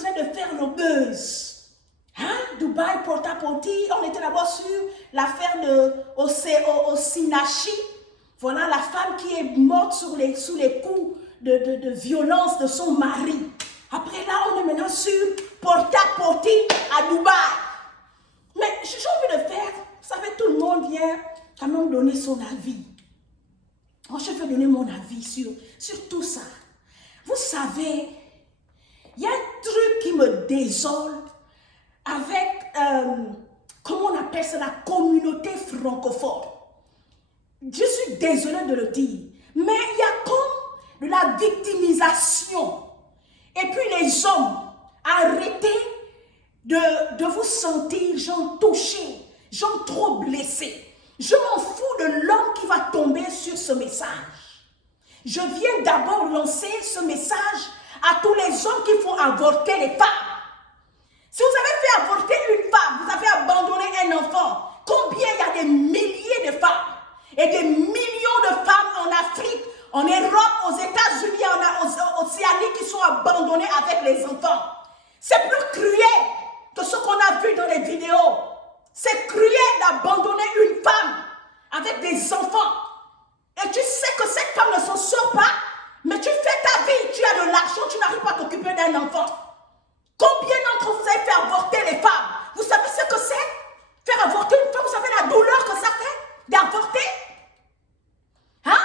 train de faire le buzz. Hein? Dubaï, porta-porti, on était d'abord sur l'affaire de Osinachi. Voilà la femme qui est morte sous les coups de violence de son mari. Après là, on est maintenant sur porta-porti à Dubaï. Mais j'ai envie de faire, vous savez, tout le monde vient quand même donner son avis. Moi, je vais donner mon avis sur tout ça. Vous savez, il y a un truc qui me désole avec, comment on appelle ça, la communauté francophone. Je suis désolée de le dire, mais il y a comme de la victimisation. Et puis les hommes, arrêtez de vous sentir, gens touchés, gens trop blessés. Je m'en fous de l'homme qui va tomber sur ce message. Je viens d'abord lancer ce message à tous les hommes qui font avorter les femmes. Si vous avez fait avorter une femme, vous avez abandonné un enfant, combien il y a des milliers de femmes et des millions de femmes en Afrique, en Europe, aux États-Unis, en Océanie qui sont abandonnées avec les enfants. C'est plus cruel que ce qu'on a vu dans les vidéos. C'est cruel d'abandonner une femme avec des enfants. Et tu sais que cette femme ne s'en sort pas, mais tu fais ta vie, tu as de l'argent, tu n'arrives pas à t'occuper d'un enfant. Combien d'entre vous avez fait avorter les femmes? Vous savez ce que c'est? Faire avorter une femme, vous savez la douleur que ça fait d'avorter? Hein?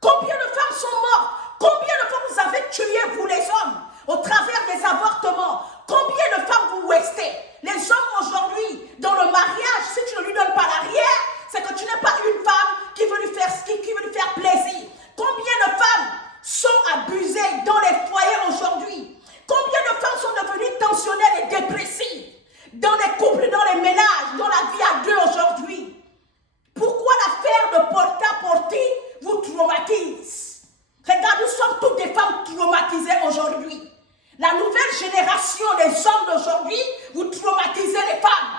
Combien de femmes sont mortes? Combien de femmes vous avez tuées, vous les hommes, au travers des avortements? Combien de femmes vous ouestez? Les hommes aujourd'hui, dans le mariage, si tu ne lui donnes pas l'arrière, c'est que tu n'es pas une femme qui veut lui faire plaisir. Combien de femmes sont abusées dans les foyers aujourd'hui? Combien de femmes sont devenues tensionnelles et dépressives dans les couples, dans les ménages, dans la vie à deux aujourd'hui? Pourquoi l'affaire de porta-porti vous traumatise? Regarde, nous sommes toutes des femmes traumatisées aujourd'hui. La nouvelle génération des hommes d'aujourd'hui, vous traumatisez les femmes.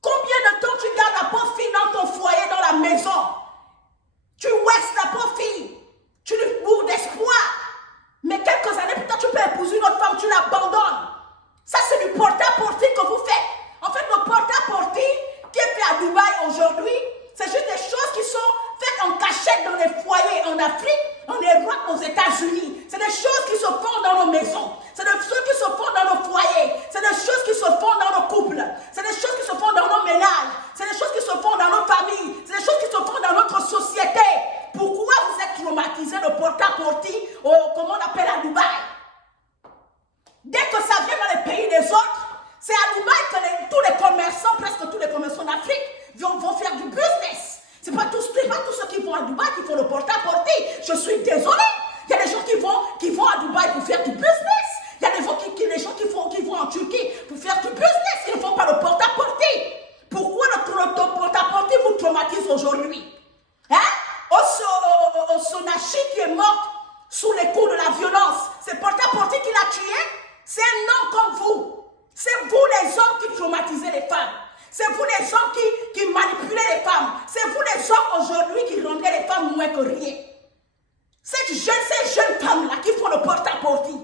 Combien de temps tu gardes la pauvre fille dans ton foyer, dans la maison? Tu ouestes la pauvre fille. Tu lui bourres d'espoir. Mais quelques années plus tard, tu peux épouser une autre femme, tu l'abandonnes. Ça, c'est du porta-porti que vous faites. En fait, le porta-porti qui est fait à Dubaï aujourd'hui, c'est juste des choses qui sont faites en cachette dans les foyers en Afrique, en Europe, aux États-Unis. C'est des choses qui se font dans nos maisons. C'est des choses qui se font dans nos foyers. C'est des choses qui se font dans nos couples. C'est des choses qui se font dans nos ménages. C'est des choses qui se font dans nos familles. C'est des choses qui se font dans notre société. Pourquoi vous êtes traumatisés de porta-porti, comment on appelle à Dubaï? Dès que ça vient dans les pays des autres, c'est à Dubaï que tous les commerçants, presque tous les commerçants d'Afrique, vont faire du business. Ce n'est pas tous ceux qui vont à Dubaï qui font le porta-porti. Je suis désolée. Il y a des gens qui vont à Dubaï pour faire du business. Il y a des gens qui vont en Turquie pour faire du business. Ils ne font pas le porta-porti. Pourquoi le porta-porti vous traumatise aujourd'hui? Hein? Osinachi qui est morte sous les coups de la violence, c'est porta-porti qui l'a tué. C'est un homme comme vous. C'est vous les hommes qui traumatisez les femmes. C'est vous les hommes qui manipulez les femmes. C'est vous les hommes aujourd'hui qui rendraient les femmes moins que rien. Ces jeunes femmes-là qui font le porta-porti,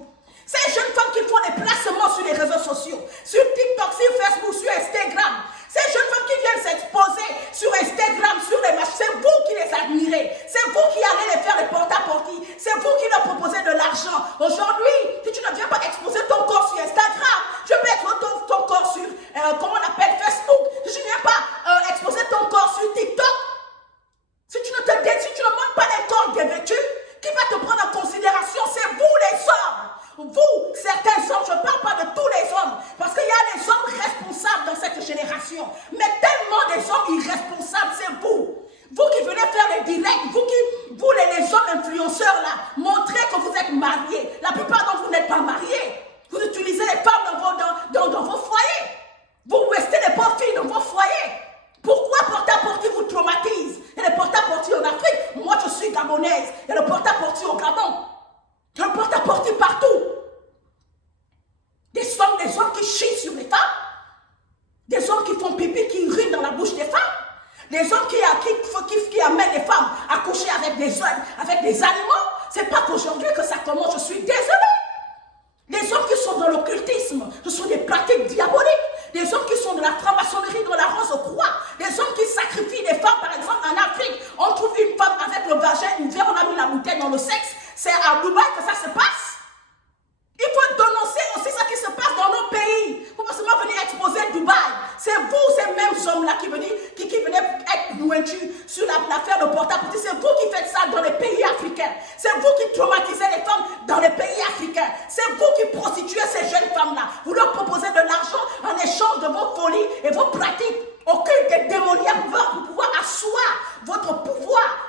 ces jeunes femmes qui font des placements sur les réseaux sociaux, sur TikTok, sur Facebook, sur Instagram, ces jeunes femmes qui viennent s'exposer sur Instagram, sur les marches, c'est vous qui les admirez. C'est vous qui allez les faire les porta-porti. C'est vous qui leur proposez de l'argent. Aujourd'hui, si tu ne viens pas exposer ton corps sur Instagram, je peux exposer ton corps sur, comment on appelle, Facebook. Si tu ne viens pas exposer ton corps sur TikTok, si tu ne montres pas les corps dévêtus, qui va te prendre en considération, c'est vous les hommes. Vous, certains hommes, je ne parle pas de tous les hommes, parce qu'il y a des hommes responsables dans cette génération, mais tellement des hommes irresponsables, c'est vous. Vous qui venez faire les directs, vous les hommes influenceurs là, montrez que vous êtes mariés. La plupart d'entre vous n'êtes pas mariés. Vous utilisez les femmes dans vos foyers. Vous restez les pauvres filles dans vos foyers. Pourquoi porta-porti vous traumatise? Il y a des porta-porti en Afrique. Moi, je suis gabonaise. Il y a le porta-porti au Gabon. Il y a le porta-porti partout. Des hommes qui chient sur les femmes. Des hommes qui font pipi, qui urinent dans la bouche des femmes. Des hommes qui amènent les femmes à coucher avec des animaux. C'est pas qu'aujourd'hui que ça commence. Je suis désolée. Les hommes qui sont dans l'occultisme. Ce sont des pratiques diaboliques. Des hommes qui sont de la franc-maçonnerie, de la rose-croix. Des hommes qui sacrifient des femmes, par exemple, en Afrique. On trouve une femme avec le vagin ouvert, on a mis la bouteille dans le sexe. C'est à Dubaï que ça se passe. Il faut dénoncer aussi ce qui se passe dans nos pays. Il ne faut pas seulement venir exposer Dubaï. C'est vous, ces mêmes hommes-là, qui venaient être pointus sur l'affaire de portable. C'est vous qui faites ça dans les pays africains. C'est vous qui traumatisez les femmes dans les pays africains. C'est vous qui prostituez ces jeunes femmes-là. Vous leur proposez de l'argent en échange de vos folies et vos pratiques occultes et démoniaques pour pouvoir asseoir votre pouvoir.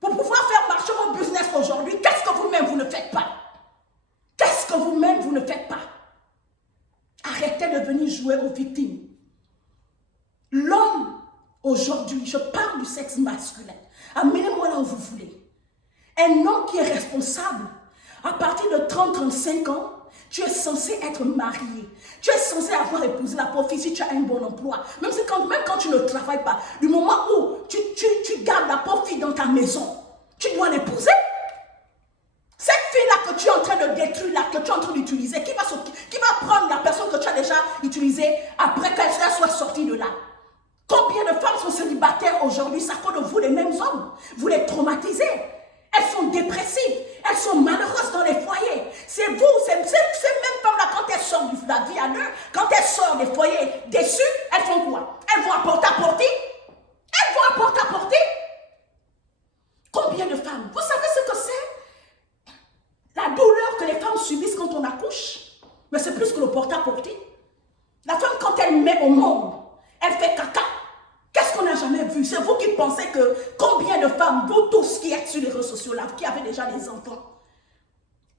Pour pouvoir faire marcher vos business aujourd'hui. Qu'est-ce que vous-même vous ne faites pas? Qu'est-ce que vous-même vous ne faites pas? Arrêtez de venir jouer aux victimes. L'homme, aujourd'hui, je parle du sexe masculin. Amenez-moi là où vous voulez. Un homme qui est responsable, à partir de 30-35 ans, tu es censé être marié. Tu es censé avoir épousé la pauvre fille si tu as un bon emploi. Même quand tu ne travailles pas, du moment où tu gardes la pauvre fille dans ta maison, tu dois l'épouser. Cette fille-là que tu es en train de détruire, là, que tu es en train d'utiliser, qui va prendre la personne que tu as déjà utilisée après qu'elle soit sortie de là? Combien de femmes sont célibataires aujourd'hui? C'est à cause de vous, les mêmes hommes. Vous les traumatisez. Elles sont dépressives. Elles sont malheureuses dans les foyers. C'est vous, ces mêmes femmes-là, quand elles sortent de la vie à deux, quand elles sortent des foyers déçus, elles font quoi? Elles vont apporter à porter. Elles vont apporter à porter. Combien de femmes? Vous savez ce que c'est? La douleur que les femmes subissent quand on accouche, mais c'est plus que le porte-à-porter. La femme, quand elle met au monde, elle fait caca. Qu'est-ce qu'on n'a jamais vu? C'est vous qui pensez que combien de femmes, vous tous qui êtes sur les réseaux sociaux là, qui avez déjà des enfants,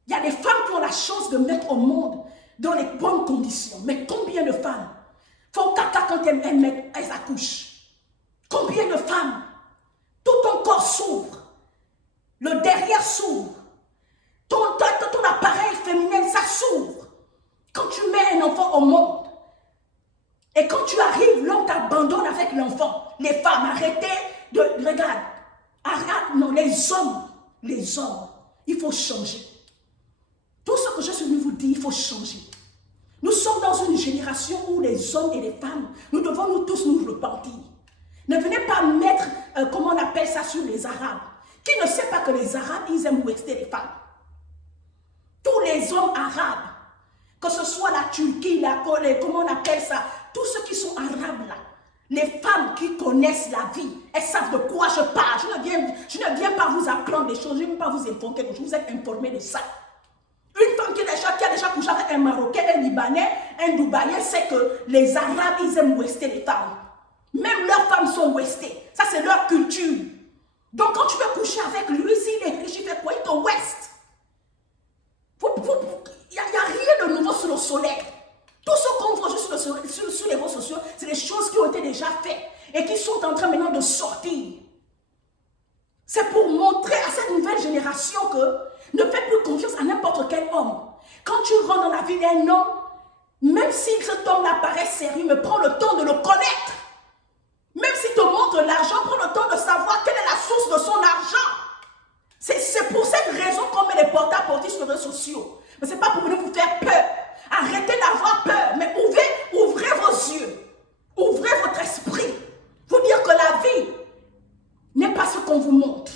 il y a des femmes qui ont la chance de mettre au monde dans les bonnes conditions. Mais combien de femmes font caca quand elles accouchent? Combien de femmes? Tout ton corps s'ouvre. Le derrière s'ouvre. Ton appareil féminin, ça s'ouvre. Quand tu mets un enfant au monde, et quand tu arrives, l'homme t'abandonne avec l'enfant. Les femmes, arrêtez de... Regarde. Arrête, non, les hommes, il faut changer. Tout ce que je suis venu vous dire, il faut changer. Nous sommes dans une génération où les hommes et les femmes, nous devons nous tous nous repentir. Ne venez pas mettre, comment on appelle ça, sur les Arabes. Qui ne sait pas que les Arabes, ils aiment ouester les femmes? Tous les hommes arabes, que ce soit la Turquie, comment on appelle ça, tous ceux qui sont arabes là, les femmes qui connaissent la vie, elles savent de quoi je parle. Je ne viens pas vous apprendre des choses, je ne viens pas vous informer des choses, vous êtes informés de ça. Une femme qui a déjà couché avec un Marocain, un Libanais, un Dubaïen, sait que les Arabes, ils aiment ouester les femmes. Même leurs femmes sont ouestées. Ça, c'est leur culture. Donc, quand tu veux coucher avec lui, s'il est riche, il fait quoi? Il te oueste. Il n'y a rien de nouveau sur le soleil. Tout ce qu'on voit juste sur les réseaux sociaux, c'est des choses qui ont été déjà faites et qui sont en train maintenant de sortir. C'est pour montrer à cette nouvelle génération que ne faites plus confiance à n'importe quel homme. Quand tu rentres dans la vie d'un homme, même si cet homme-là paraît sérieux, mais prends le temps de le connaître. Même s'il te montre l'argent, prends le temps de savoir quelle est la source de son argent. C'est pour cette raison qu'on met les porte-à-porter sur les réseaux sociaux. Mais ce n'est pas pour venir vous faire peur. Arrêtez d'avoir peur, mais ouvrez vos yeux. Ouvrez votre esprit. Pour dire que la vie n'est pas ce qu'on vous montre.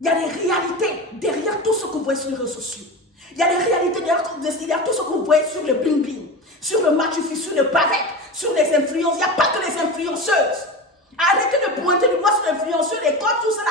Il y a des réalités derrière tout ce que vous voyez sur les réseaux sociaux. Il y a des réalités derrière tout ce que vous voyez sur le bling-bling, sur le match-fils, sur le paraît, sur les influences. Il n'y a pas que les influenceuses. Arrêtez de pointer du doigt sur les influenceurs, les coachs, tout ça.